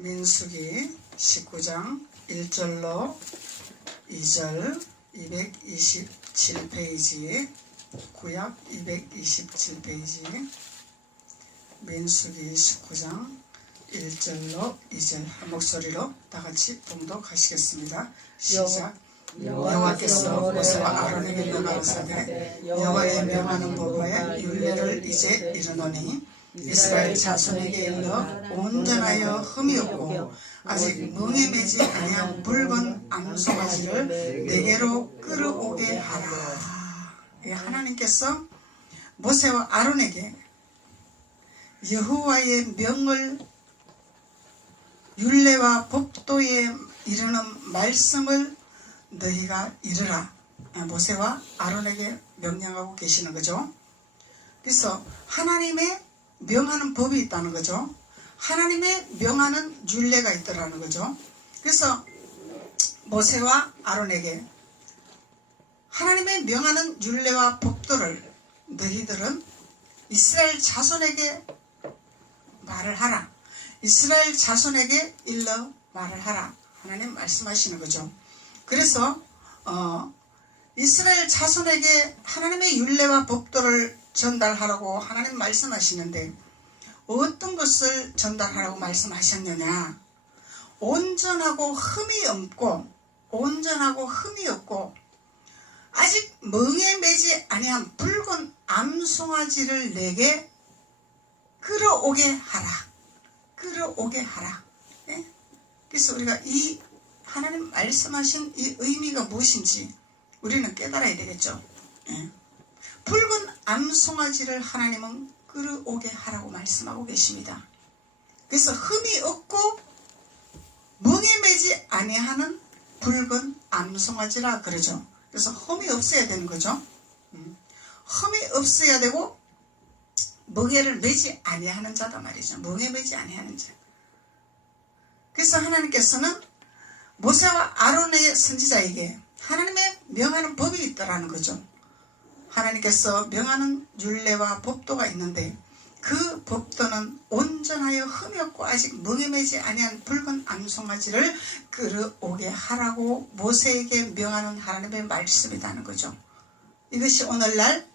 민수기 19장 1절로 2절 227페이지 구약 227페이지 민수기 19장 1절로 2절 한 목소리로 다같이 봉독하시겠습니다. 시작. 여호와께서 모세와 아론에게 명하사대 여호와의 명하는 법에 율례를 이제 이르노니 이스라엘 자손에게 일러 온전하여 흠이 없고 아직 멍에 매지 아니한 붉은 암송아지를 내게로 끌어오게 하라. 하나님께서 모세와 아론에게 여호와의 명을 율례와 법도에 이르는 말씀을 너희가 이르라. 모세와 아론에게 명령하고 계시는 거죠. 그래서 하나님의 명하는 법이 있다는 거죠. 하나님의 명하는 율례가 있더라는 거죠. 그래서 모세와 아론에게 하나님의 명하는 율례와 법도를 너희들은 이스라엘 자손에게 말을 하라. 이스라엘 자손에게 일러 말을 하라. 하나님 말씀하시는 거죠. 그래서 이스라엘 자손에게 하나님의 율례와 법도를 전달하라고 하나님 말씀하시는데 어떤 것을 전달하라고 말씀하셨느냐. 온전하고 흠이 없고 아직 멍에 매지 아니한 붉은 암송아지를 내게 끌어오게 하라. 예? 그래서 우리가 이 하나님 말씀하신 이 의미가 무엇인지 우리는 깨달아야 되겠죠. 예? 붉은 암송아지를 하나님은 끌어오게 하라고 말씀하고 계십니다. 그래서 흠이 없고 멍에 매지 아니하는 붉은 암송아지라 그러죠. 그래서 흠이 없어야 되는 거죠. 흠이 없어야 되고 멍에를 매지 아니하는 자다 말이죠. 멍에 매지 아니하는 자. 그래서 하나님께서는 모세와 아론의 선지자에게 하나님의 명하는 법이 있더라는 거죠. 하나님께서 명하는 율례와 법도가 있는데 그 법도는 온전하여 흠이 없고 아직 멍에 매지 아니한 붉은 암송아지를 끌어오게 하라고 모세에게 명하는 하나님의 말씀이라는 거죠. 이것이 오늘날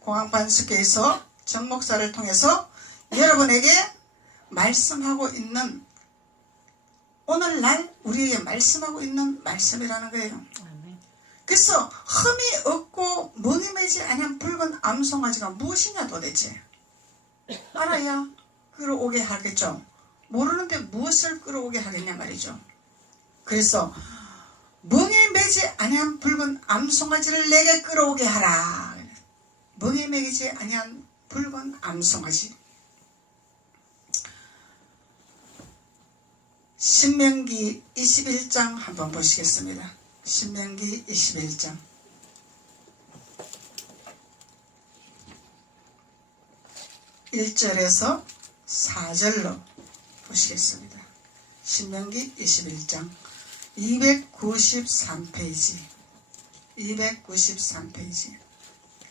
공항반석교에서 정목사를 통해서 여러분에게 말씀하고 있는 오늘날 우리에게 말씀하고 있는 말씀이라는 거예요. 그래서 흠이 없고 멍에 매지 아니한 붉은 암송아지가 무엇이냐 도대체 알아야 끌어오게 하겠죠. 모르는데 무엇을 끌어오게 하겠냐 말이죠. 그래서 멍에 매지 아니한 붉은 암송아지를 내게 끌어오게 하라. 멍에 매지 아니한 붉은 암송아지. 신명기 21장 한번 보시겠습니다. 신명기 21장 1절에서 4절로 보시겠습니다. 신명기 21장 293페이지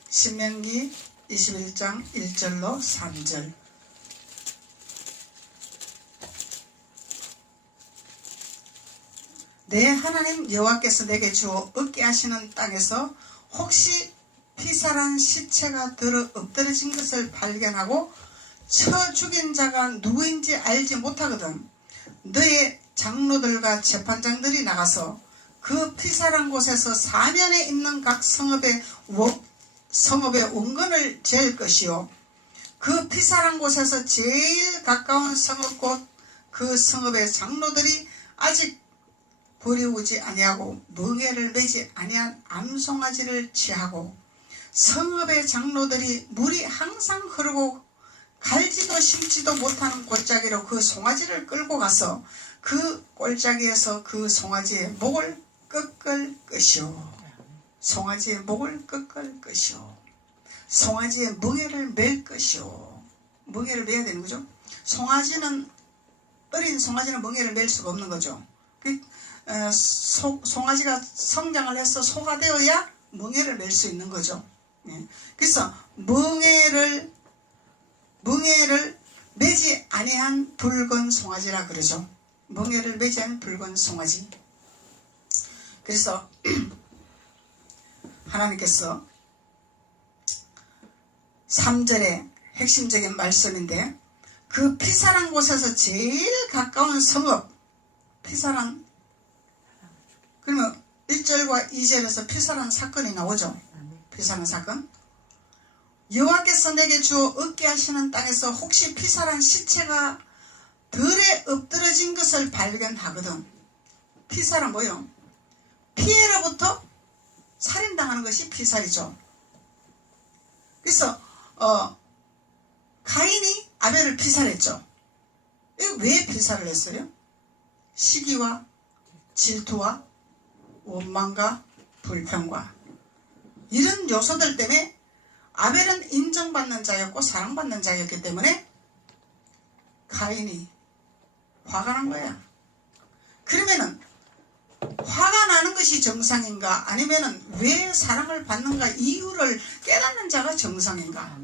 신명기 21장 1절로 3절. 내 하나님 여호와께서 내게 주어 얻게 하시는 땅에서 혹시 피살한 시체가 엎드러진 것을 발견하고 쳐 죽인 자가 누구인지 알지 못하거든 너의 장로들과 재판장들이 나가서 그 피살한 곳에서 사면에 있는 각 성읍의 원건을 잴 것이요 그 피살한 곳에서 제일 가까운 성읍 곧 그 성읍의 장로들이 아직 버리우지 아니하고 멍에를 매지 아니한 암송아지를 취하고 성읍의 장로들이 물이 항상 흐르고 갈지도 심지도 못하는 골짜기로 그 송아지를 끌고 가서 그 골짜기에서 그 송아지의 목을 꺾을 것이요 송아지의 목을 꺾을 것이요 송아지의 멍에를 맬 것이요 멍에를 매야 되는 거죠. 어린 송아지는 멍에를 맬 수가 없는 거죠. 송아지가 성장을 해서 소가 되어야 멍에를 맬 수 있는 거죠. 그래서 멍에를 매지 매지 아니한 붉은 송아지라 그러죠. 멍에를 매지 않은 붉은 송아지. 그래서 하나님께서 3절의 핵심적인 말씀인데, 그 피살한 곳에서 제일 가까운 성읍, 피살한, 그러면 1절과 2절에서 피살한 사건이 나오죠. 피살한 사건. 여호와께서 내게 주어 얻게 하시는 땅에서 혹시 피살한 시체가 들에 엎드러진 것을 발견하거든. 피살은 뭐요? 피해로부터 살인당하는 것이 피살이죠. 그래서 가인이 아벨을 피살했죠. 왜 피살을 했어요? 시기와 질투와 원망과 불평과 이런 요소들 때문에 아벨은 인정받는 자였고 사랑받는 자였기 때문에 가인이 화가 난 거야. 그러면은 화가 나는 것이 정상인가, 아니면은 왜 사랑을 받는가 이유를 깨닫는 자가 정상인가?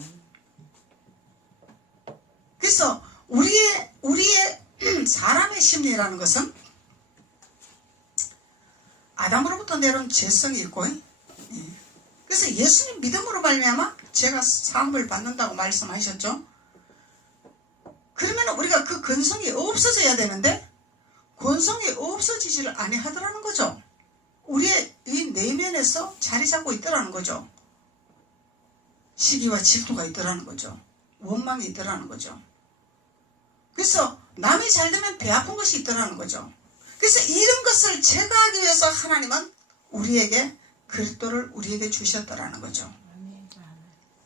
그래서 우리의 사람의 심리라는 것은 아담으로부터 내려온 죄성이 있고, 그래서 예수님 믿음으로 말미암아 죄가 사함을 받는다고 말씀하셨죠. 그러면 우리가 그 근성이 없어져야 되는데 근성이 없어지지를 아니하더라는 거죠. 우리의 이 내면에서 자리 잡고 있더라는 거죠. 시기와 질투가 있더라는 거죠. 원망이 있더라는 거죠. 그래서 남이 잘 되면 배 아픈 것이 있더라는 거죠. 그래서 이런 것을 제거하기 위해서 하나님은 우리에게 그리스도를 우리에게 주셨더라는 거죠.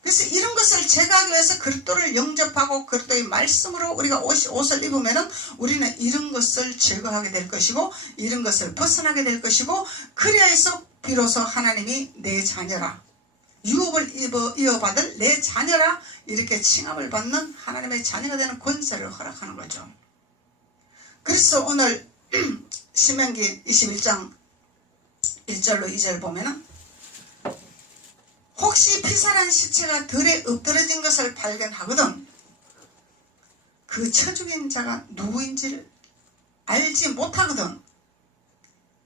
그래서 이런 것을 제거하기 위해서 그리스도를 영접하고 그리스도의 말씀으로 우리가 옷을 입으면은 우리는 이런 것을 제거하게 될 것이고 이런 것을 벗어나게 될 것이고, 그래야 해서 비로소 하나님이 내 자녀라, 유업을 이어받을 내 자녀라 이렇게 칭함을 받는 하나님의 자녀가 되는 권세를 허락하는 거죠. 그래서 오늘 신명기 21장 1절로 2절 보면은 혹시 피살한 시체가 들에 엎드러진 것을 발견하거든 그 쳐 죽인 자가 누구인지를 알지 못하거든.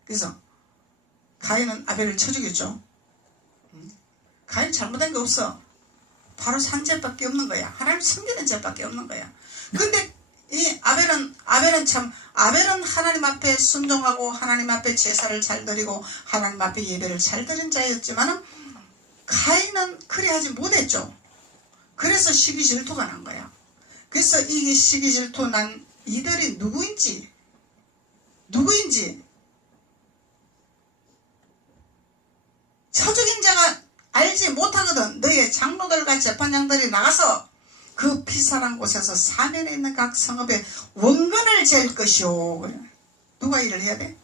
그래서 가인은 아벨을 쳐 죽였죠. 가인 잘못한 게 없어. 바로 산죄밖에 없는 거야. 하나님 섬기는 죄밖에 없는 거야. 근데 이 아벨은 하나님 앞에 순종하고 하나님 앞에 제사를 잘 드리고 하나님 앞에 예배를 잘 드린 자였지만은 가인은 그리 하지 못했죠. 그래서 시기 질투가 난 거야. 그래서 이 시기 질투 난 이들이 누구인지 쳐 죽인 자가 알지 못하거든. 너의 장로들과 재판장들이 나가서 그 피살한 곳에서 사면에 있는 각 성읍에 원근을 잴 것이오. 그래. 누가 일을 해야 돼?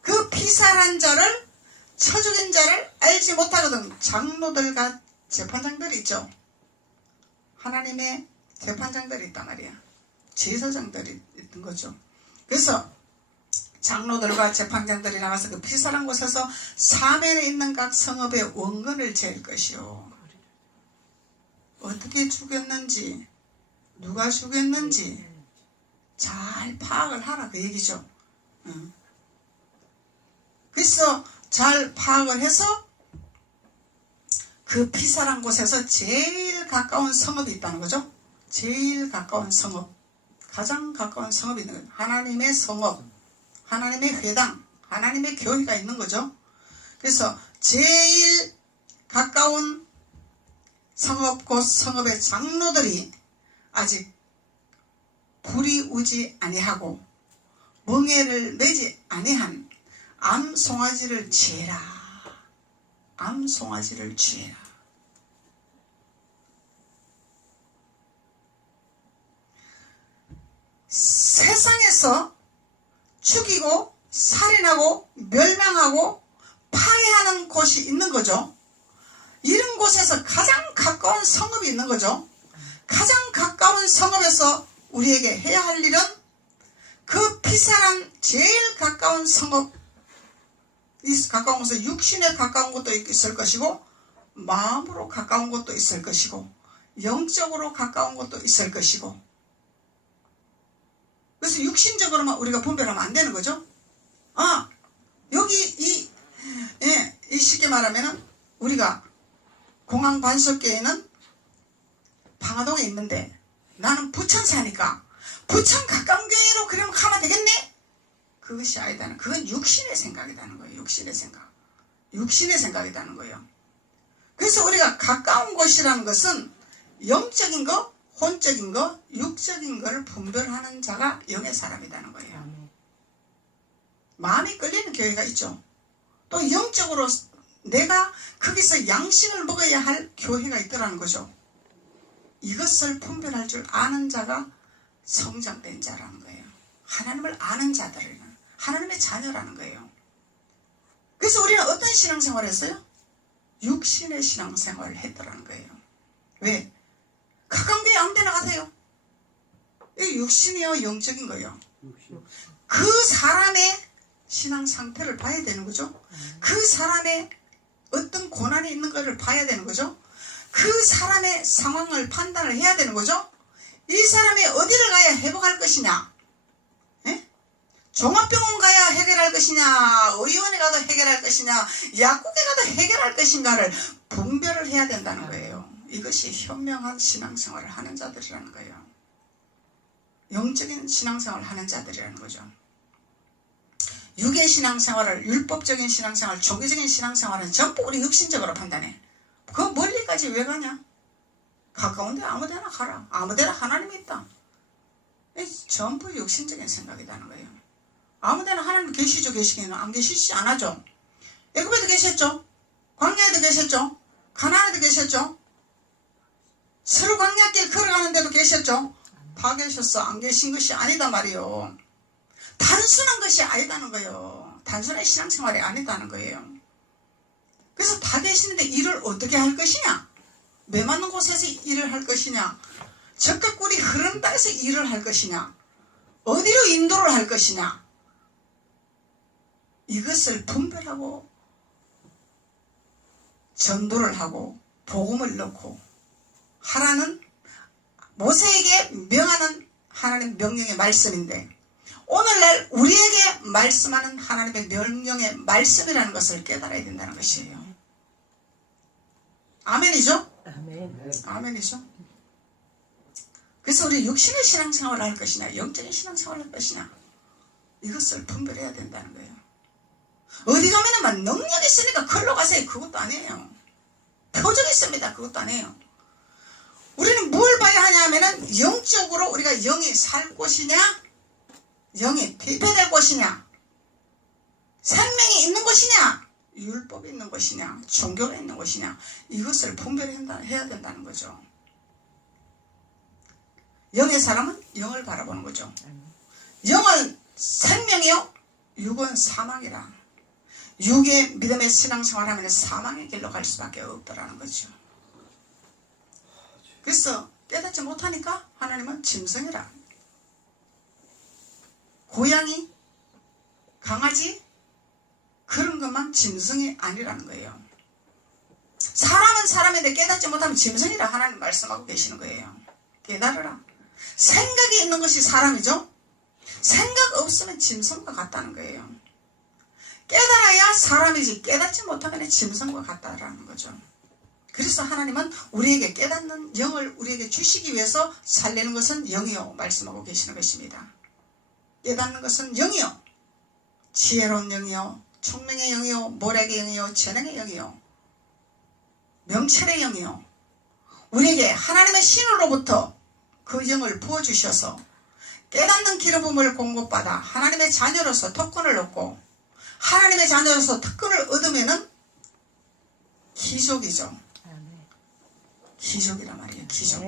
그 피살한 자를, 쳐 죽인 자를 알지 못하거든. 장로들과 재판장들이 있죠. 하나님의 재판장들이 있단 말이야. 제사장들이 있던 거죠. 그래서 장로들과 재판장들이 나가서 그 피살한 곳에서 사면에 있는 각 성읍에 원근을 잴 것이요. 어떻게 죽였는지, 누가 죽였는지 잘 파악을 하라 그 얘기죠. 그래서 잘 파악을 해서 그 피살한 곳에서 제일 가까운 성읍이 있다는 거죠. 제일 가까운 성읍, 가장 가까운 성읍이 있는 거예요. 하나님의 성읍, 하나님의 회당, 하나님의 교회가 있는 거죠. 그래서 제일 가까운 성읍, 곧 성읍의 장로들이 아직 불이 우지 아니하고 멍에를 매지 아니한 암송아지를 취해라. 암송아지를 취해라. 세상에서 죽이고 살인하고 멸망하고 파괴하는 곳이 있는 거죠. 이런 곳에서 가장 가까운 성읍이 있는 거죠. 가장 가까운 성읍에서 우리에게 해야 할 일은 그 피살한 제일 가까운 성읍, 이 가까운 곳에 육신에 가까운 것도 있을 것이고 마음으로 가까운 것도 있을 것이고 영적으로 가까운 것도 있을 것이고, 그래서 육신적으로만 우리가 분별하면 안 되는 거죠. 여기 이 쉽게 말하면은 우리가 공항 반석교회는 방화동에 있는데 나는 부천 사니까 부천 가까운 교회로 그러면 가면 되겠네? 그것이 아니다는, 그건 육신의 생각이라는 거예요. 육신의 생각. 육신의 생각이라는 거예요. 그래서 우리가 가까운 곳이라는 것은 영적인 거, 혼적인 거, 육적인 거를 분별하는 자가 영의 사람이라는 거예요. 마음이 끌리는 교회가 있죠. 또 영적으로 내가 거기서 양식을 먹어야 할 교회가 있더라는 거죠. 이것을 분별할 줄 아는 자가 성장된 자라는 거예요. 하나님을 아는 자들은 하나님의 자녀라는 거예요. 그래서 우리는 어떤 신앙생활을 했어요? 육신의 신앙생활을 했더라는 거예요. 왜? 가까운 교회 아무 데나 가세요. 이 육신이요, 영적인 거예요. 그 사람의 신앙 상태를 봐야 되는 거죠. 그 사람의 어떤 고난이 있는 것을 봐야 되는 거죠. 그 사람의 상황을 판단을 해야 되는 거죠. 이 사람이 어디를 가야 회복할 것이냐, 종합병원 가야 해결할 것이냐, 의원에 가도 해결할 것이냐, 약국에 가도 해결할 것인가를 분별을 해야 된다는 거예요. 이것이 현명한 신앙생활을 하는 자들이라는 거예요. 영적인 신앙생활을 하는 자들이라는 거죠. 육의 신앙생활을, 율법적인 신앙생활, 종교적인 신앙생활은 전부 우리 육신적으로 판단해. 그 멀리까지 왜 가냐? 가까운 데 아무 데나 가라. 아무 데나 하나님이 있다. 전부 육신적인 생각이라는 거예요. 아무 데나 하나님 계시죠? 계시기는 안 계시지 않아죠? 애굽에도 계셨죠? 광야에도 계셨죠? 가나안에도 계셨죠? 서로 광야길 걸어가는 데도 계셨죠? 다 계셨어. 안 계신 것이 아니다 말이요. 단순한 것이 아니다는 거예요. 단순한 신앙생활이 아니다는 거예요. 그래서 다 계시는데 일을 어떻게 할 것이냐? 메맞는 곳에서 일을 할 것이냐? 적과 꿀이 흐르는 땅에서 일을 할 것이냐? 어디로 인도를 할 것이냐? 이것을 분별하고 전도를 하고 복음을 넣고 하라는 모세에게 명하는 하나님의 명령의 말씀인데, 오늘날 우리에게 말씀하는 하나님의 명령의 말씀이라는 것을 깨달아야 된다는 것이에요. 아멘이죠? 아멘. 아멘이죠? 그래서 우리 육신의 신앙생활을 할 것이냐, 영적인 신앙생활을 할 것이냐, 이것을 분별해야 된다는 거예요. 어디 가면은 막 능력이 있으니까 걸로 가세요. 그것도 아니에요. 표적이 있습니다. 그것도 아니에요. 우리는 뭘 봐야 하냐면은 영적으로 우리가 영이 살 곳이냐, 영이 피폐될 곳이냐, 생명이 있는 곳이냐, 율법이 있는 곳이냐, 종교가 있는 곳이냐, 이것을 분별해야 된다는 거죠. 영의 사람은 영을 바라보는 거죠. 영은 생명이요, 육은 사망이라. 육의 믿음의 신앙생활하면 사망의 길로 갈 수밖에 없더라는 거죠. 그래서 깨닫지 못하니까 하나님은 짐승이라. 고양이, 강아지, 그런 것만 짐승이 아니라는 거예요. 사람은 사람인데 깨닫지 못하면 짐승이라 하나님 말씀하고 계시는 거예요. 깨달으라. 생각이 있는 것이 사람이죠. 생각 없으면 짐승과 같다는 거예요. 깨달아야 사람이지 깨닫지 못하면 짐승과 같다라는 거죠. 그래서 하나님은 우리에게 깨닫는 영을 우리에게 주시기 위해서 살리는 것은 영이요 말씀하고 계시는 것입니다. 깨닫는 것은 영이요, 지혜로운 영이요, 총명의 영이요, 모략의 영이요, 재능의 영이요, 명철의 영이요, 우리에게 하나님의 신으로부터 그 영을 부어주셔서 깨닫는 기름 부음을 공급받아 하나님의 자녀로서 특권을 얻고, 하나님의 자녀로서 특권을 얻으면은 기족이죠. 기족이란 말이에요. 기족.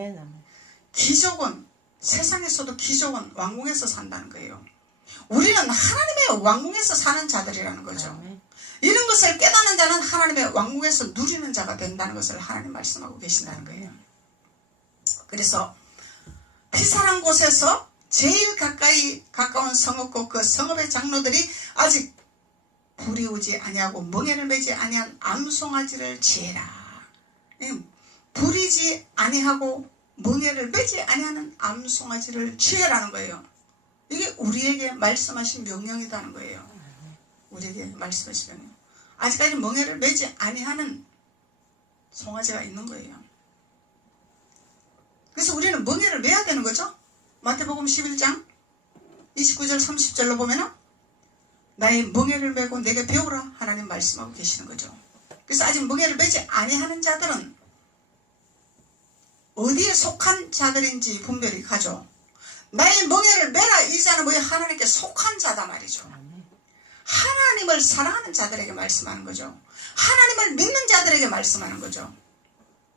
기족은, 세상에서도 기족은 왕궁에서 산다는 거예요. 우리는 하나님의 왕궁에서 사는 자들이라는 거죠. 이런 것을 깨닫는 자는 하나님의 왕궁에서 누리는 자가 된다는 것을 하나님 말씀하고 계신다는 거예요. 그래서 피살한 곳에서 제일 가까운 성읍고 그 성읍의 장로들이 아직 불이 오지 아니하고 멍에를 매지 아니한 암송아지를 지혜라. 부리지 아니하고 멍에를 매지 아니하는 암송아지를 취해라는 거예요. 이게 우리에게 말씀하신 명령이라는 거예요. 우리에게 말씀하신 명령. 아직까지 멍에를 매지 아니하는 송아지가 있는 거예요. 그래서 우리는 멍에를 매야 되는 거죠. 마태복음 11장 29절 30절로 보면은 나의 멍에를 메고 내게 배우라 하나님 말씀하고 계시는 거죠. 그래서 아직 멍에를 매지 아니하는 자들은 어디에 속한 자들인지 분별이 가죠. 나의 멍에를 메라 이 자는 뭐예요? 하나님께 속한 자다 말이죠. 하나님을 사랑하는 자들에게 말씀하는 거죠. 하나님을 믿는 자들에게 말씀하는 거죠.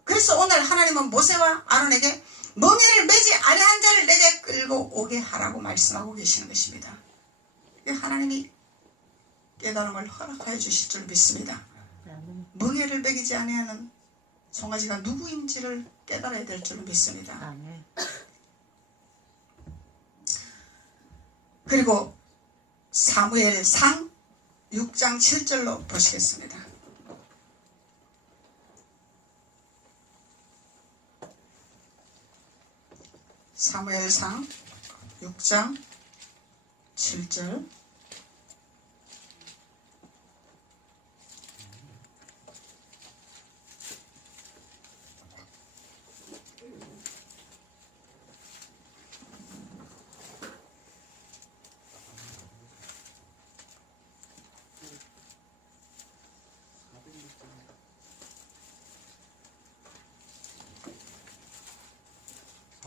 그래서 오늘 하나님은 모세와 아론에게 멍에를 매지 아니한 자를 내게 끌고 오게 하라고 말씀하고 계시는 것입니다. 하나님이 깨달음을 허락하여 주실 줄 믿습니다. 멍에를 매기지 아니하는 송아지가 누구인지를 깨달아야 될 줄 믿습니다. 그리고 사무엘상 6장 7절로 보시겠습니다. 사무엘상 6장 7절.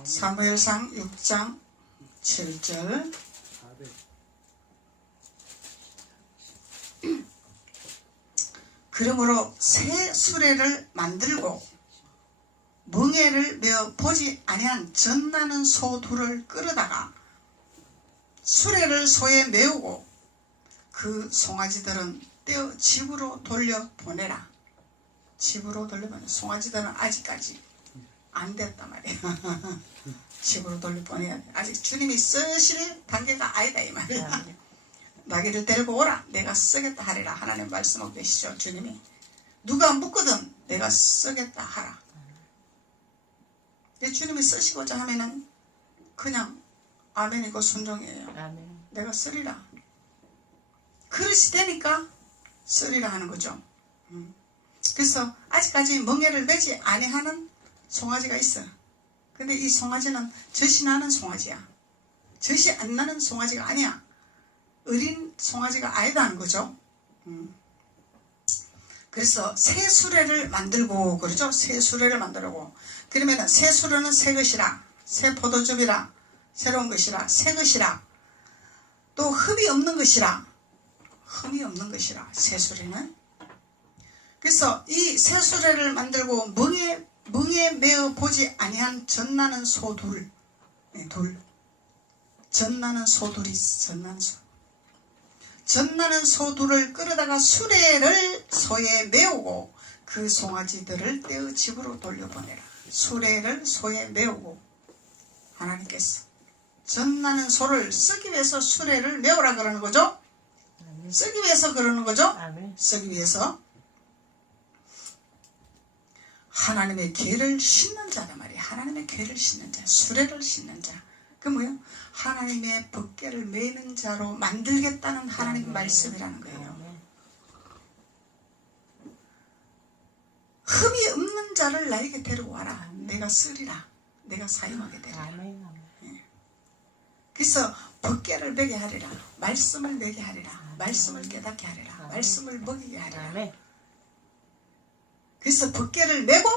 사무엘상 6장 7절. 그러므로 새 수레를 만들고 멍에를 메어 보지 아니한 젖나는 소 둘을 끌어다가 수레를 소에 메우고 그 송아지들은 떼어 집으로 돌려보내라. 집으로 돌려보내라. 송아지들은 아직까지 안 됐단 말이에요. 집으로 돌려보내야 돼. 아직 주님이 쓰실 단계가 아니다 이 말이야. 나귀를 데리고 오라. 내가 쓰겠다 하리라. 하나님 말씀하고 계시죠. 주님이 누가 묻거든 내가 쓰겠다 하라. 주님이 쓰시고자 하면은 그냥 아멘이고 순종이에요. 아멘. 내가 쓰리라. 그릇이 되니까 쓰리라 하는 거죠. 그래서 아직까지 멍에를 매지 아니하는 송아지가 있어. 근데 이 송아지는 젖이 나는 송아지야. 젖이 안 나는 송아지가 아니야. 어린 송아지가 아니다는 거죠. 그래서 새 수레를 만들고 그러죠. 새 수레를 만들고 그러면은 새 수레는 새 것이라, 새 포도즙이라, 새로운 것이라, 새 것이라, 또 흠이 없는 것이라, 흠이 없는 것이라 새 수레는. 그래서 이 새 수레를 만들고 멍에 메어 보지 아니한 젖나는 소 둘, 젖나는 소 둘이 젖나는 소 둘을 끌어다가 수레를 소에 메우고 그 송아지들을 떼어 집으로 돌려보내라. 수레를 소에 메우고 하나님께서 젖나는 소를 쓰기 위해서 수레를 메우라 그러는 거죠. 쓰기 위해서 그러는 거죠. 쓰기 위해서 하나님의 계를 싣는 자란 말이에요. 하나님의 계를 싣는 자, 수레를 싣는 자. 그 뭐예요? 하나님의 법궤를 메는 자로 만들겠다는 하나님 말씀이라는 거예요. 흠이 없는 자를 나에게 데려와라. 내가 쓰리라. 내가 사용하게 되리라. 그래서 법궤를 매게 하리라. 말씀을 매게 하리라. 말씀을 깨닫게 하리라. 말씀을 먹이게 하리라. 그래서 법궤를 메고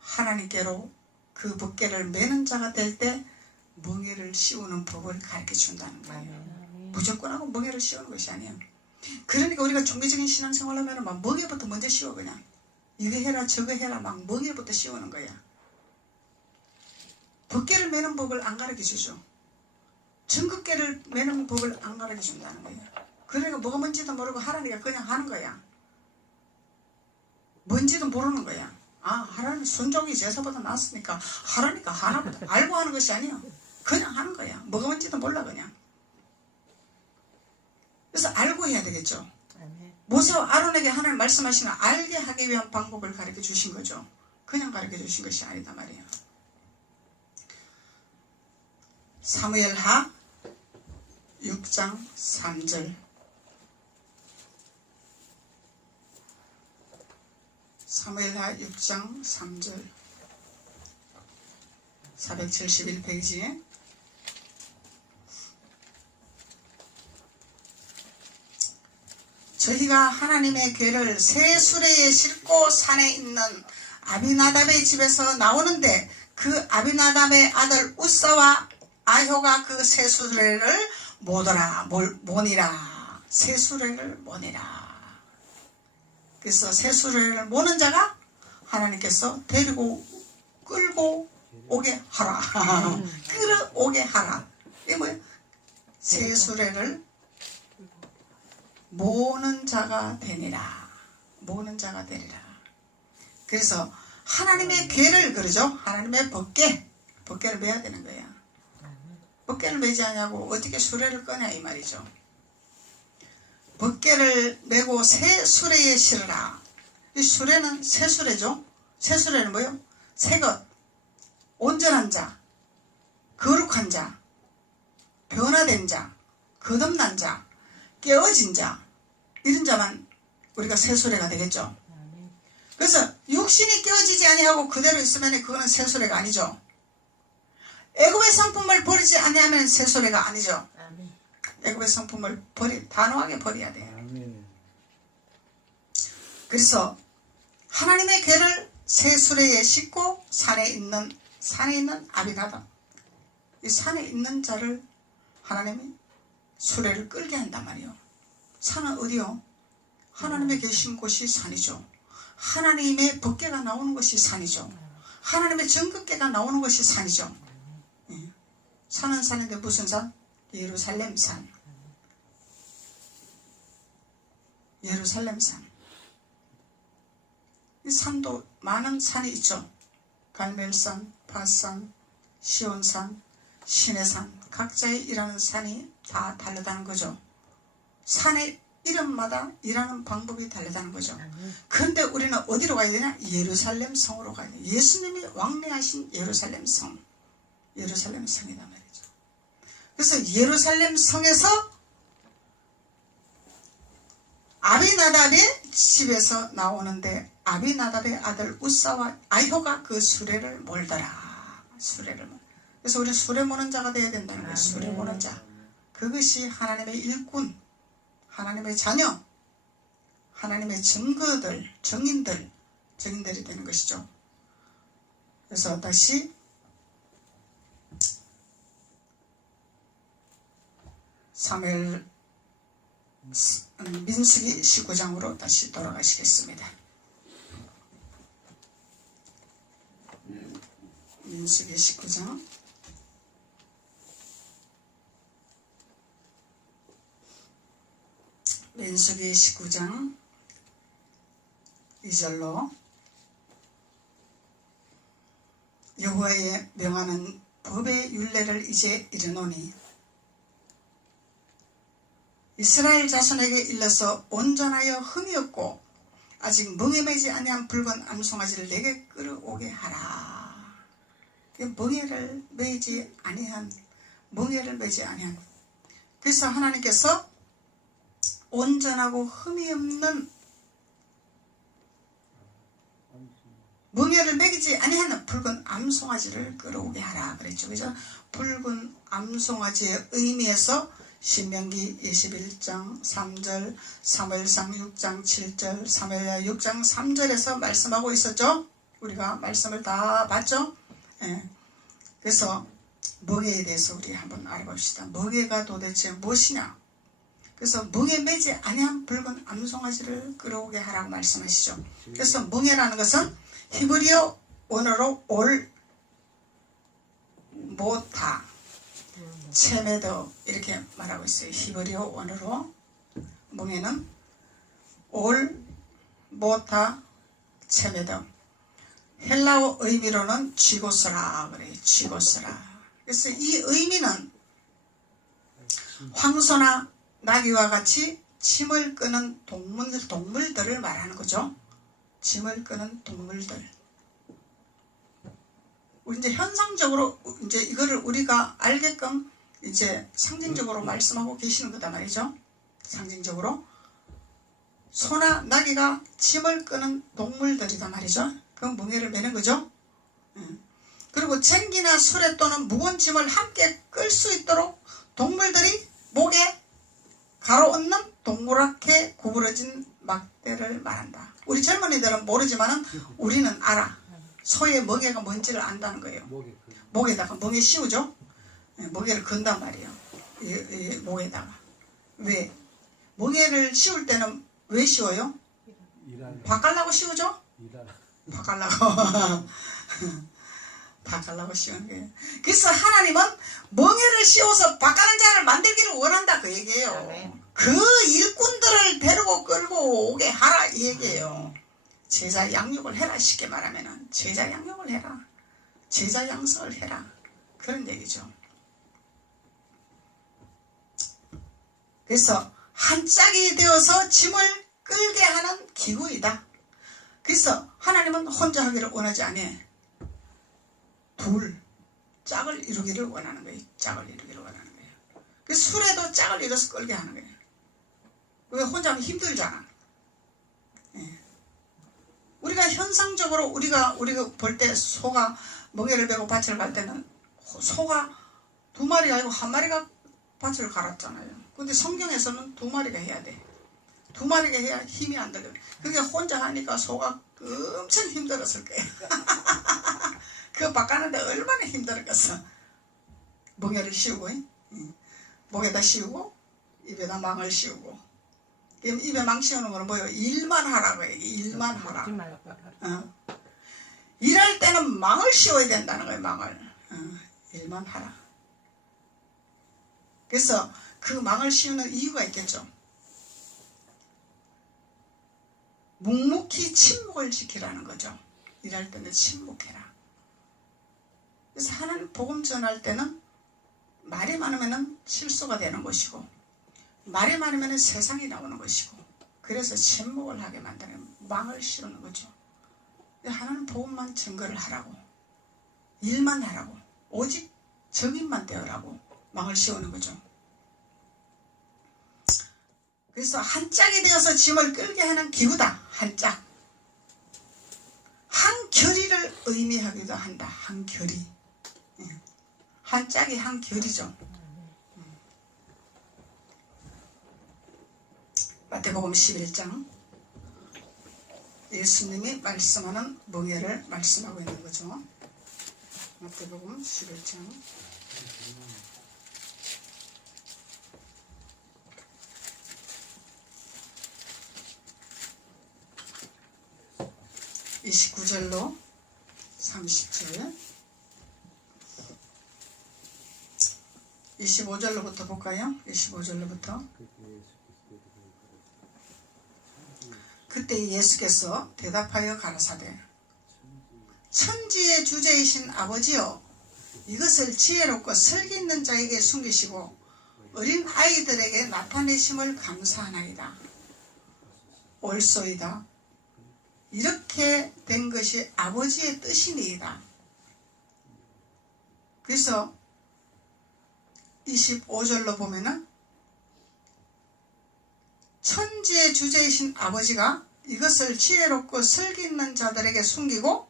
하나님께로 그 법궤를 메는 자가 될 때 멍에를 씌우는 법을 가르쳐 준다는 거예요. 무조건 하고 멍에를 씌우는 것이 아니에요. 그러니까 우리가 종교적인 신앙생활 하면 막 멍에부터 먼저 씌워. 그냥 이거 해라 저거 해라 막 멍에부터 씌우는 거야. 법궤를 메는 법을 안 가르쳐 주죠. 전급궤를 메는 법을 안 가르쳐 준다는 거예요. 그러니까 뭐가 뭔지도 모르고 하라니까 그냥 하는 거야. 뭔지도 모르는 거야. 아, 하라니 순종이 제사보다 낫으니까 하라니까 하나보다 알고 하는 것이 아니야. 그냥 하는 거야. 뭐가 뭔지도 몰라 그냥. 그래서 알고 해야 되겠죠. 모세와 아론에게 하나님 말씀하시는 알게 하기 위한 방법을 가르쳐 주신 거죠. 그냥 가르쳐 주신 것이 아니다 말이에요. 사무엘하 6장 3절. 사무엘하 6장 3절. 471페이지에 저희가 하나님의 궤를 새 수레에 싣고 산에 있는 아비나답의 집에서 나오는데 그 아비나답의 아들 우사와 아효가 그 새 수레를 모니라. 새 수레를 모니라. 그래서 새 수레를 모는 자가 하나님께서 데리고 끌고 오게 하라. 끌어오게 하라. 이게 뭐예요? 새 수레를 모는 자가 되니라. 모는 자가 되리라. 그래서 하나님의 궤를 그러죠. 하나님의 법궤를 매야 되는 거예요. 법궤를 매지 않냐고 어떻게 수레를 꺼냐 이 말이죠. 법궤를 메고 새 수레에 실으라. 이 수레는 새 수레죠. 새 수레는 뭐예요? 새것, 온전한 자, 거룩한 자, 변화된 자, 거듭난 자, 깨어진 자, 이런 자만 우리가 새 수레가 되겠죠. 그래서 육신이 깨어지지 아니하고 그대로 있으면 그거는 새 수레가 아니죠. 애굽의 성품을 버리지 아니하면 새 수레가 아니죠. 애굽의 성품을 단호하게 버려야 돼요. 그래서 하나님의 궤를 새 수레에 싣고 산에 있는 아비나답, 이 산에 있는 자를 하나님이 수레를 끌게 한단 말이에요. 산은 어디요? 하나님의 계신 곳이 산이죠. 하나님의 법궤가 나오는 것이 산이죠. 하나님의 정극궤가 나오는 것이 산이죠. 산은 산인데 무슨 산? 예루살렘 산. 예루살렘 산. 이 산도 많은 산이 있죠. 갈멜산, 바산, 시온산, 시내산, 각자의 일하는 산이 다 다르다는 거죠. 산의 이름마다 일하는 방법이 다르다는 거죠. 그런데 우리는 어디로 가야 되냐? 예루살렘 성으로 가야 돼요. 예수님이 왕래하신 예루살렘 성. 예루살렘 성이다 말이죠. 그래서 예루살렘 성에서 아비나답의 집에서 나오는데 아비나답의 아들 우사와 아효가 그 수레를 몰더라. 그래서 우리는 수레 모는 자가 되어야 된다는 거예요. 수레 모는 자. 그것이 하나님의 일꾼, 하나님의 자녀, 하나님의 증거들, 증인들이 되는 것이죠. 그래서 다시 사무엘 민수기 19장으로 다시 돌아가시겠습니다. 민수기 19장 민수기 19장 2절로 여호와의 명하는 법의 율례를 이제 이르노니 이스라엘 자손에게 일러서 온전하여 흠이 없고 아직 멍에 매지 아니한 붉은 암송아지를 내게 끌어오게 하라. 멍에를 매지 아니한 그래서 하나님께서 온전하고 흠이 없는 멍에를 매기지 아니하는 붉은 암송아지를 끌어오게 하라 그랬죠. 그죠? 붉은 암송아지의 의미에서 신명기 21장 3절, 사무엘상 6장 7절, 사무엘하 6장 3절에서 말씀하고 있었죠. 우리가 말씀을 다 봤죠. 그래서 멍에에 대해서 우리 한번 알아봅시다. 멍에가 도대체 무엇이냐. 그래서 멍에 매지 아니한 붉은 암송아지를 끌어오게 하라고 말씀하시죠. 그래서 멍에라는 것은 히브리어 원어로 올 모타 체메더 이렇게 말하고 있어요. 히브리어 원어로 멍에는 올 모타 체메더, 헬라어 의미로는 쥐고스라 그래요. 쥐고스라. 그래서 이 의미는 황소나 나귀와 같이 짐을 끄는 동물들을 말하는 거죠. 짐을 끄는 동물들. 우리 이제 현상적으로 이제 이거를 우리가 알게끔 이제 상징적으로 말씀하고 계시는 거다 말이죠. 상징적으로 소나 나귀가 짐을 끄는 동물들이다 말이죠. 그건 멍에를 매는 거죠. 그리고 쟁기나 수레 또는 무거운 짐을 함께 끌 수 있도록 동물들이 목에 가로얹는 동그랗게 구부러진 막대를 말한다. 우리 젊은이들은 모르지만 우리는 알아. 소의 멍에가 뭔지를 안다는 거예요. 목에다가 멍에 씌우죠. 멍에를 건단 말이에요. 목에다가. 왜? 멍에를 씌울 때는 왜 씌워요? 바깔라고 씌우죠? 바깔라고. 바깔라고 씌우는 거예요. 그래서 하나님은 멍에를 씌워서 바까는 자를 만들기를 원한다 그 얘기예요. 그 일꾼들을 데리고 끌고 오게 하라 이 얘기예요. 제자 양육을 해라. 쉽게 말하면은 제자 양육을 해라. 제자 양성을 해라. 그런 얘기죠. 그래서 한 짝이 되어서 짐을 끌게 하는 기구이다. 그래서 하나님은 혼자 하기를 원하지 않아요. 둘, 짝을 이루기를 원하는 거예요. 짝을 이루기를 원하는 거예요. 그래서 술에도 짝을 이뤄서 끌게 하는 거예요. 왜 혼자 하면 힘들잖아. 예. 우리가 현상적으로 우리가 볼 때 소가 멍에를 메고 밭을 갈 때는 소가 두 마리가 아니고 한 마리가 밭을 갈았잖아요. 근데 성경에서는 두 마리가 해야 돼. 두 마리가 해야 힘이 안 들어요. 그게 혼자 하니까 소가 엄청 힘들었을 거예요. 그거 바꾸는데 얼마나 힘들었겠어. 멍에를 씌우고, 목에다 씌우고, 입에다 망을 씌우고. 입에 망 씌우는 거는 뭐예요? 일만 하라고 해요. 일만 하라. 일할 때는 망을 씌워야 된다는 거예요. 망을. 일만 하라. 그래서 그 망을 씌우는 이유가 있겠죠. 묵묵히 침묵을 지키라는 거죠. 일할 때는 침묵해라. 그래서 하나님 복음 전할 때는 말이 많으면 실수가 되는 것이고 말이 많으면 세상이 나오는 것이고 그래서 침묵을 하게 만드는 망을 씌우는 거죠. 하나님 복음만 증거를 하라고 일만 하라고 오직 정인만 되어라고 망을 씌우는 거죠. 그래서 한 짝이 되어서 짐을 끌게 하는 기구다. 한 짝. 한 결의를 의미하기도 한다. 한 결의. 한 짝이 한 결의죠. 마태복음 11장 예수님이 말씀하는 멍에를 말씀하고 있는 거죠. 마태복음 11장 29절로 30절 25절로부터 볼까요? 25절로부터 그때 예수께서 대답하여 가라사대 천지의 주제이신 아버지여 이것을 지혜롭고 설기 있는 자에게 숨기시고 어린 아이들에게 나타내심을 감사하나이다. 옳소이다. 이렇게 된 것이 아버지의 뜻이니이다. 그래서 25절로 보면은 천지의 주제이신 아버지가 이것을 지혜롭고 설기 있는 자들에게 숨기고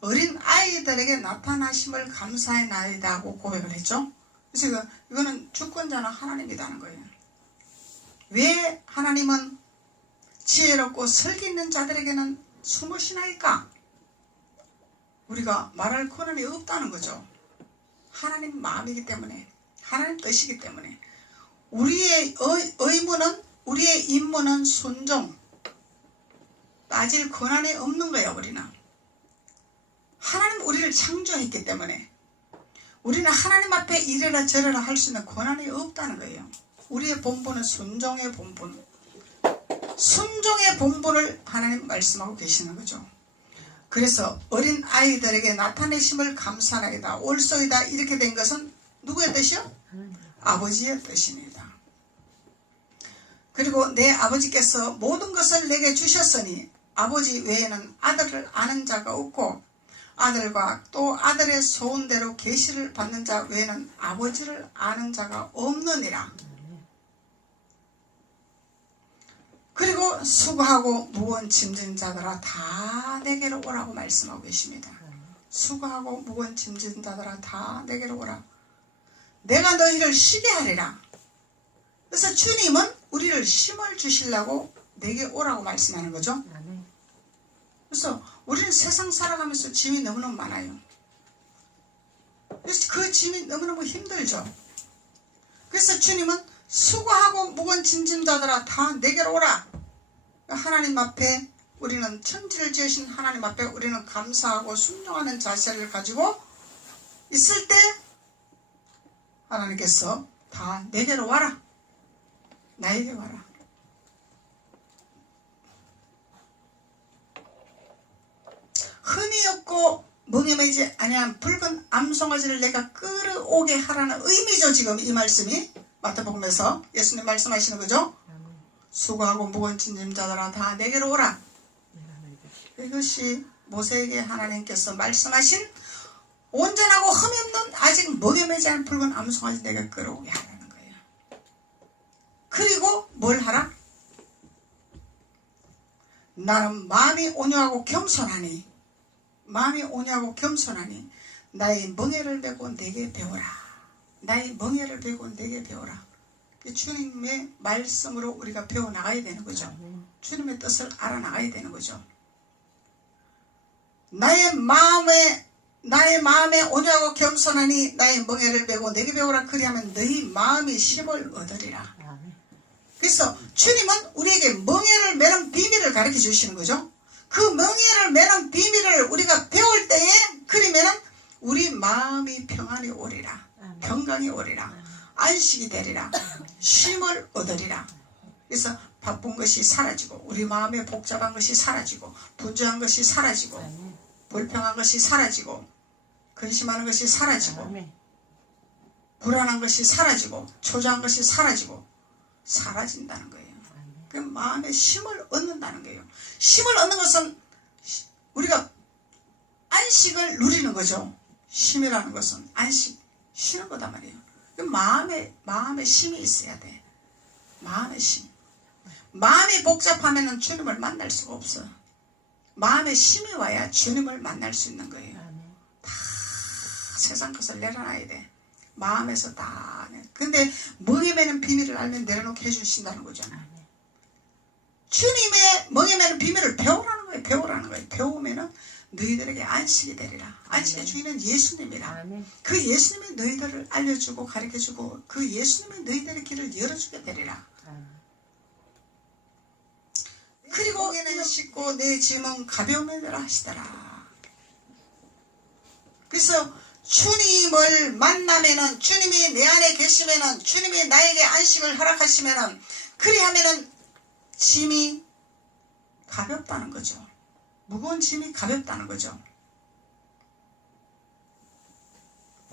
어린 아이들에게 나타나심을 감사하나이다 하고 고백을 했죠. 그래서 이거는 주권자는 하나님이라는 거예요. 왜 하나님은 지혜롭고 설기 있는 자들에게는 숨으시나이까? 우리가 말할 권한이 없다는 거죠. 하나님 마음이기 때문에 하나님 뜻이기 때문에 우리의 의무는 우리의 임무는 순종 따질 권한이 없는 거예요. 우리는 하나님 우리를 창조했기 때문에 우리는 하나님 앞에 이래라 저래라 할 수 있는 권한이 없다는 거예요. 우리의 본분은 순종의 본분 순종의 본분을 하나님 말씀하고 계시는 거죠. 그래서 어린 아이들에게 나타내심을 감사하나이다. 옳소이다. 이렇게 된 것은 누구의 뜻이요? 아버지의 뜻입니다. 그리고 내 아버지께서 모든 것을 내게 주셨으니 아버지 외에는 아들을 아는 자가 없고 아들과 또 아들의 소원대로 계시를 받는 자 외에는 아버지를 아는 자가 없느니라. 그리고 수고하고 무거운 짐진 자들아 다 내게로 오라고 말씀하고 계십니다. 수고하고 무거운 짐진 자들아 다 내게로 오라. 내가 너희를 쉬게 하리라. 그래서 주님은 우리를 쉼을 주시려고 내게 오라고 말씀하는 거죠. 그래서 우리는 세상 살아가면서 짐이 너무너무 많아요. 그래서 그 짐이 너무너무 힘들죠. 그래서 주님은 수고하고 무거운 짐진 자들아 다 내게로 오라. 하나님 앞에 우리는 천지를 지으신 하나님 앞에 우리는 감사하고 순종하는 자세를 가지고 있을 때 하나님께서 다 내게로 와라. 나에게 와라. 흠이 없고 멍에 매지 아니한 붉은 암송아지를 내가 끌어오게 하라는 의미죠. 지금 이 말씀이 마태복음에서 예수님 말씀하시는 거죠. 수고하고 무거운 짐진 자들아 다 내게로 오라. 이것이 모세에게 하나님께서 말씀하신 온전하고 흠이 없는 아직 멍에 매지 않은 붉은 암송아지 내가 끌어오게 하라는 거예요. 그리고 뭘 하라? 나는 마음이 온유하고 겸손하니 나의 멍에를 메고 내게 배우라. 나의 멍에를 메고 내게 배우라. 주님의 말씀으로 우리가 배워나가야 되는 거죠. 주님의 뜻을 알아나가야 되는 거죠. 나의 마음에 온유하고 겸손하니 나의 멍에를 메고 내게 배우라. 그리하면 너희 마음이 쉼을 얻으리라. 그래서 주님은 우리에게 멍에를 메는 비밀을 가르쳐 주시는 거죠. 그 멍에를 메는 비밀을 우리가 배울 때에 그러면은 우리 마음이 평안이 오리라. 평강이 오리라. 안식이 되리라. 쉼을 얻으리라. 그래서 바쁜 것이 사라지고 우리 마음에 복잡한 것이 사라지고 분주한 것이 사라지고 불평한 것이 사라지고 근심하는 것이 사라지고 불안한 것이 사라지고 초조한 것이 사라진다는 거예요. 그 마음에 쉼을 얻는다는 거예요. 쉼을 얻는 것은 우리가 안식을 누리는 거죠. 쉼이라는 것은 안식, 쉬는 거단 말이에요. 마음에 쉼이 있어야 돼. 마음의 쉼. 마음이 복잡하면 주님을 만날 수가 없어. 마음에 쉼이 와야 주님을 만날 수 있는 거예요. 다 세상 것을 내려놔야 돼. 마음에서 다. 근데 멍에 매는 비밀을 알면 내려놓게 해주신다는 거죠. 주님의 멍에 매는 비밀을 배우라는 거예요. 배우면은 너희들에게 안식이 되리라. 안식의 주인은 예수님이라. 그 예수님이 너희들을 알려주고 가르쳐주고 그 예수님이 너희들의 길을 열어주게 되리라. 그리고 멍에는 씻고 내 짐은 가벼우면이라 하시더라. 그래서 주님을 만나면은 주님이 내 안에 계시면은 주님이 나에게 안식을 허락하시면은 그리하면은 짐이 가볍다는 거죠. 무거운 짐이 가볍다는 거죠.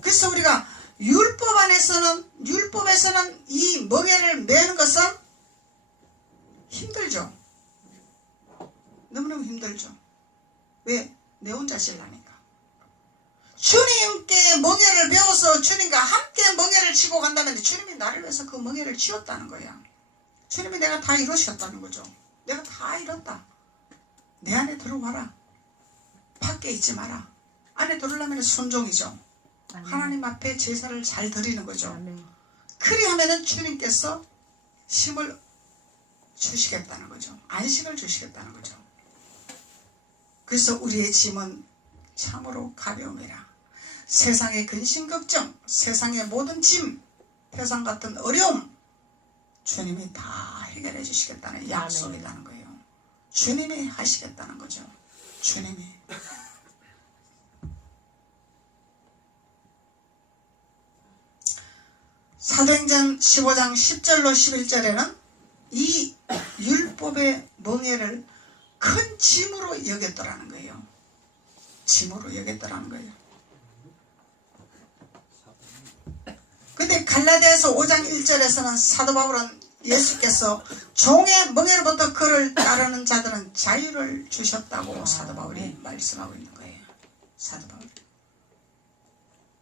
그래서 우리가 율법에서는 이 멍에를 메는 것은 힘들죠. 너무너무 힘들죠. 왜? 내 혼자 실라니까. 주님께 멍에를 배워서 주님과 함께 멍에를 치고 간다면 주님이 나를 위해서 그 멍에를 치웠다는 거야. 주님이 내가 다 이루셨다는 거죠. 내가 다 이뤘다. 내 안에 들어와라. 밖에 있지 마라. 안에 들어오려면 순종이죠. 하나님 앞에 제사를 잘 드리는 거죠. 그리하면은 주님께서 힘을 주시겠다는 거죠. 안식을 주시겠다는 거죠. 그래서 우리의 짐은 참으로 가벼움이라. 세상의 근심 걱정, 세상의 모든 짐, 태산 같은 어려움 주님이 다 해결해 주시겠다는 약속이라는 거예요. 주님이 하시겠다는 거죠. 주님이. 사도행전 15장 10절로 11절에는 이 율법의 멍에를 큰 짐으로 여겼더라는 거예요. 짐으로 여겼더라는 거예요. 근데 갈라디아서 5장 1절에서는 사도 바울은 예수께서 종의 멍에로부터 그를 따르는 자들은 자유를 주셨다고 사도 바울이 말씀하고 있는 거예요. 사도 바울이.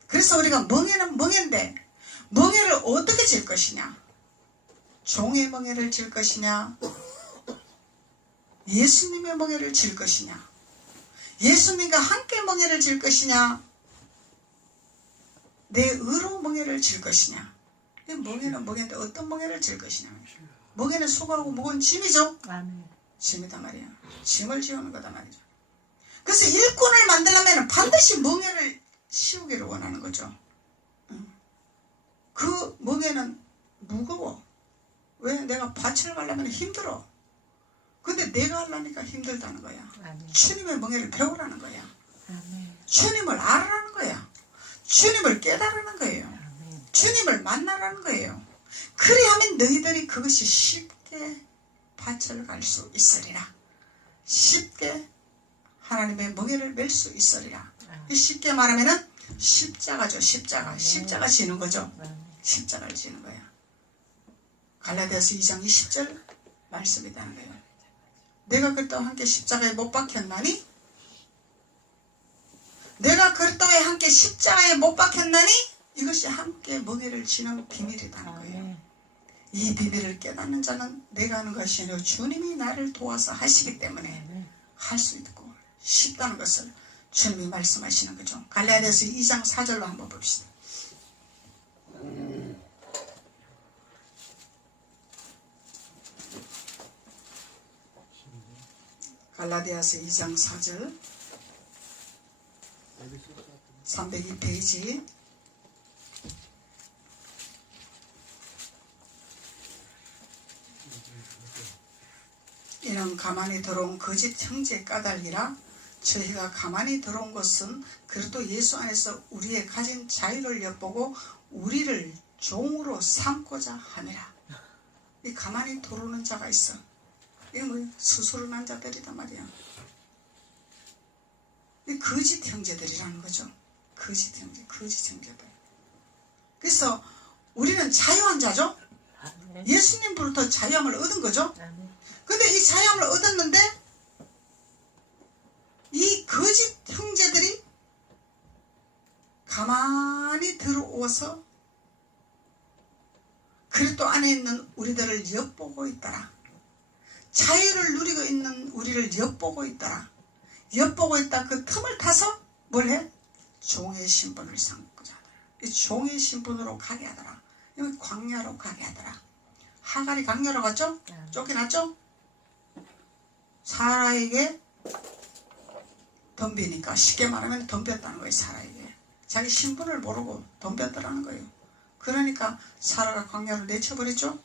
그래서 우리가 멍에는 멍에인데 멍에를 어떻게 질 것이냐? 종의 멍에를 질 것이냐? 예수님의 멍에를 질 것이냐? 예수님과 함께 멍에를 질 것이냐? 내 의로 멍에를 질 것이냐? 멍에는 멍에인데 어떤 멍에를 질 것이냐? 멍에는 수고하고 무거운 짐이죠? 짐이다 말이야. 짐을 지우는 거다 말이죠. 그래서 일꾼을 만들려면 반드시 멍에를 씌우기를 원하는 거죠. 그 멍에는 무거워. 왜? 내가 밭을 가려면 힘들어. 근데 내가 하려니까 힘들다는 거야. 주님의 멍에를 배우라는 거야. 주님을 알아라는 거야. 주님을 깨달으라는 거예요. 주님을 만나라는 거예요. 그리하면 너희들이 그것이 쉽게 밭을 갈 수 있으리라. 쉽게 하나님의 멍에를 맬 수 있으리라. 쉽게 말하면은 십자가죠. 십자가 지는 거죠. 십자가를 지는 거야. 갈라디아서 2장 20절 말씀이라는 거예요. 내가 그리스도와 함께 십자가에 못 박혔나니? 내가 그리스도와 함께 십자가에 못 박혔나니? 이것이 함께 멍에를 지는 비밀이라는 거예요. 이 비밀을 깨닫는 자는 내가 하는 것이 아니라 주님이 나를 도와서 하시기 때문에 할 수 있고 쉽다는 것을 주님이 말씀하시는 거죠. 갈라디아서 2장 4절로 한번 봅시다. 갈라디아서 2장 4절 302페이지. 이는 가만히 들어온 거짓 형제 까닭이라 저희가 가만히 들어온 것은 그리스도 예수 안에서 우리의 가진 자유를 엿보고 우리를 종으로 삼고자 함이라. 이 가만히 들어오는 자가 있어. 이게 뭐 스스로 난 자들이단 말이야. 이 거짓 형제들이라는 거죠. 거짓 형제들. 그래서 우리는 자유한 자죠. 예수님으로부터 자유함을 얻은 거죠. 근데 이 자유함을 얻었는데 이 거짓 형제들이 가만히 들어오서 그리스도 안에 있는 우리들을 엿보고 있더라. 자유를 누리고 있는 우리를 엿보고 있더라. 엿보고 있다 그 틈을 타서 뭘 해? 종의 신분을 삼고자 하더라. 이 종의 신분으로 가게 하더라. 여기 광야로 가게 하더라. 하갈이 광야로 갔죠? 쫓겨났죠? 사라에게 덤비니까 쉽게 말하면 덤볐다는 거예요. 사라에게 자기 신분을 모르고 덤볐더라는 거예요. 그러니까 사라가 광야로 내쳐버렸죠.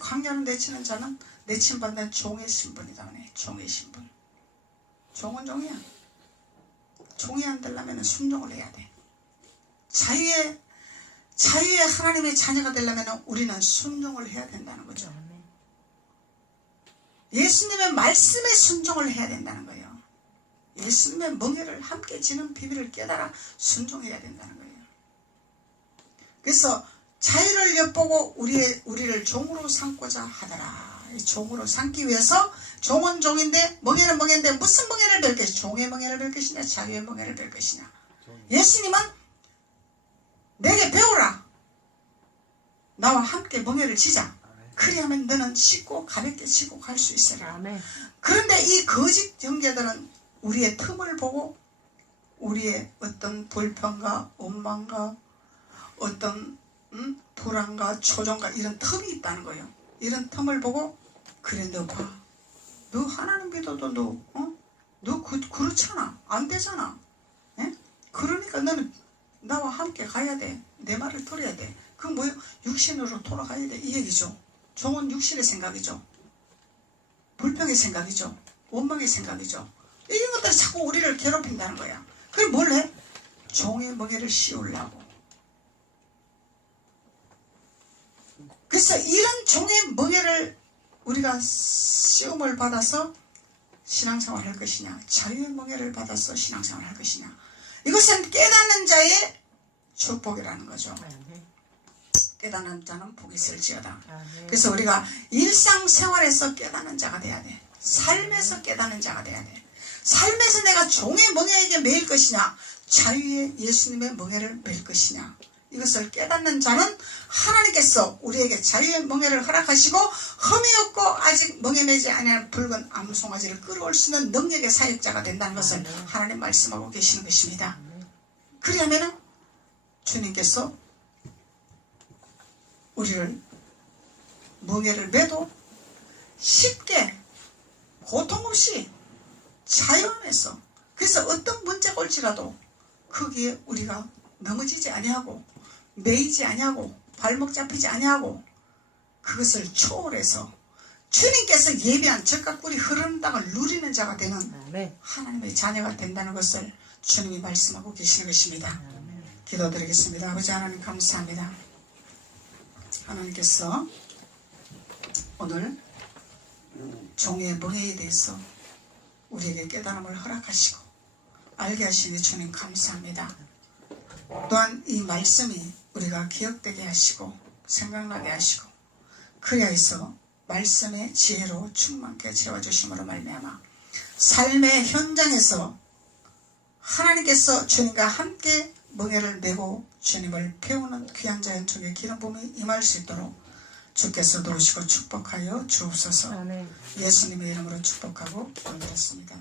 광야로 내치는 자는 내침받는 종의 신분이다. 종의 신분. 종은 종이야. 종이 안 되려면 순종을 해야 돼. 자유의 하나님의 자녀가 되려면 우리는 순종을 해야 된다는 거죠. 예수님의 말씀에 순종을 해야 된다는 거예요. 예수님의 멍에를 함께 지는 비밀을 깨달아 순종해야 된다는 거예요. 그래서 자유를 엿보고 우리를 종으로 삼고자 하더라. 종으로 삼기 위해서 종은 종인데 멍에는 멍에인데 무슨 멍에를 뵐 것이냐? 종의 멍에를 뵐 것이냐? 자유의 멍에를 뵐 것이냐? 예수님은 내게 배우라. 나와 함께 멍에를 지자. 그리하면 너는 쉽고 가볍게 지고 갈 수 있으라. 그런데 이 거짓 형제들은 우리의 틈을 보고 우리의 어떤 불평과 원망과 어떤 불안과 초종과 이런 틈이 있다는 거예요. 이런 틈을 보고 그래 너 봐. 너 하나님 믿어도 너 그렇잖아. 안 되잖아. 에? 그러니까 너는 나와 함께 가야 돼. 내 말을 들어야 돼. 그 뭐예요? 육신으로 돌아가야 돼. 이 얘기죠. 종은 육신의 생각이죠. 불평의 생각이죠. 원망의 생각이죠. 이런 것들이 자꾸 우리를 괴롭힌다는 거야. 그럼 뭘 해? 종의 멍에를 씌우려고. 그래서 이런 종의 멍에를 우리가 씌움을 받아서 신앙생활을 할 것이냐, 자유의 멍에를 받아서 신앙생활을 할 것이냐, 이것은 깨닫는 자의 축복이라는 거죠. 깨닫는 자는 복이 있을지어다. 아멘. 그래서 우리가 일상생활에서 깨닫는 자가 돼야 돼. 삶에서 깨닫는 자가 돼야 돼. 삶에서 내가 종의 멍에에게 매일 것이냐, 자유의 예수님의 멍에를 매일 것이냐, 이것을 깨닫는 자는 하나님께서 우리에게 자유의 멍에를 허락하시고 흠이 없고 아직 멍에 매지 아니한 붉은 암송아지를 끌어올 수 있는 능력의 사역자가 된다는 것을 하나님 말씀하고 계시는 것입니다. 그러면은 주님께서 우리를 멍에를 매도 쉽게 고통 없이 자유 안에서, 그래서 어떤 문제가 올지라도 거기에 우리가 넘어지지 아니하고 매이지 아니하고 발목 잡히지 아니하고 그것을 초월해서 주님께서 예비한 적과 꿀이 흐르는 땅을 누리는 자가 되는 하나님의 자녀가 된다는 것을 주님이 말씀하고 계시는 것입니다. 기도드리겠습니다. 아버지 하나님 감사합니다. 하나님께서 오늘 종의 멍에에 대해서 우리에게 깨달음을 허락하시고 알게 하시니 주님 감사합니다. 또한 이 말씀이 우리가 기억되게 하시고 생각나게 하시고 그리하여서 말씀의 지혜로 충만케 채워주심으로 말미암아 삶의 현장에서 하나님께서 주님과 함께 멍에를 메고 주님을 배우는 귀한 자연 중에 기름 부음이 임할 수 있도록 주께서 도우시고 축복하여 주옵소서. 예수님의 이름으로 축복하고 기도드렸습니다.